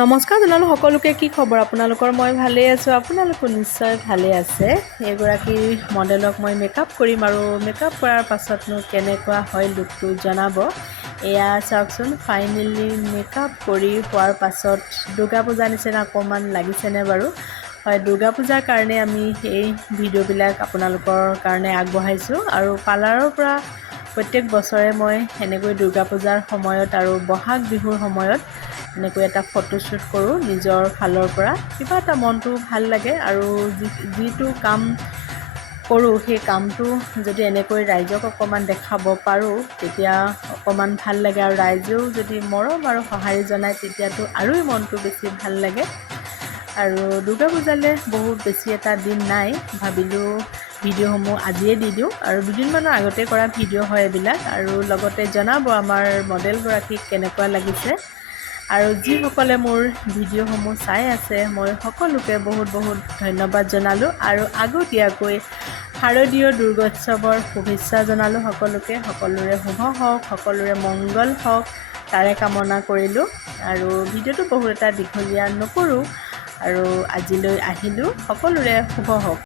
নমস্কাৰ জনালোঁ সকলোকে। কি খবৰ আপোনালোকৰ? মই ভালেই আছোঁ, আপোনালোকো নিশ্চয় ভালে আছে। এগৰাকী মডেলক মই মেকআপ কৰিম আৰু মেকআপ কৰাৰ পাছতনো কেনেকুৱা হয় লুকটো জনাব। এয়া চাওকচোন, ফাইনেলি মেকআপ কৰি হোৱাৰ পাছত দুৰ্গা পূজাৰ নিচিনা অকণমান লাগিছেনে বাৰু? হয়, দুৰ্গা পূজাৰ কাৰণে আমি এই ভিডিঅ'বিলাক আপোনালোকৰ কাৰণে আগবঢ়াইছোঁ। আৰু পাৰ্লাৰৰ পৰা প্ৰত্যেক বছৰে মই এনেকৈ দুৰ্গা পূজাৰ সময়ত আৰু বহাগ বিহুৰ সময়ত এনেকৈ এটা ফটোশ্বুট কৰোঁ নিজৰ ফালৰ পৰা। কিবা এটা মনটো ভাল লাগে আৰু যিটো কাম কৰোঁ সেই কামটো যদি এনেকৈ ৰাইজক অকণমান দেখাব পাৰোঁ তেতিয়া অকণমান ভাল লাগে, আৰু ৰাইজেও যদি মৰম আৰু সঁহাৰি জনায় তেতিয়াতো আৰুই মনটো বেছি ভাল লাগে। আৰু দুৰ্গা পূজালৈ বহুত বেছি এটা দিন নাই, ভাবিলোঁ ভিডিঅ'সমূহ আজিয়ে দি দিওঁ। আৰু দুদিনমানৰ আগতে কৰা ভিডিঅ' হয় এইবিলাক। আৰু লগতে জনাব আমাৰ মডেলগৰাকীক কেনেকুৱা লাগিছে। আৰু যিসকলে মোৰ ভিডিঅ'সমূহ চাই আছে মই সকলোকে বহুত বহুত ধন্যবাদ জনালোঁ। আৰু আগতীয়াকৈ শাৰদীয় দুৰ্গোৎসৱৰ শুভেচ্ছা জনালোঁ সকলোকে। সকলোৰে শুভ হওক, সকলোৰে মংগল হওক তাৰে কামনা কৰিলোঁ। আৰু ভিডিঅ'টো বহুত এটা দীঘলীয়া নকৰোঁ আৰু আজিলৈ আহিলোঁ। সকলোৰে শুভ হওক।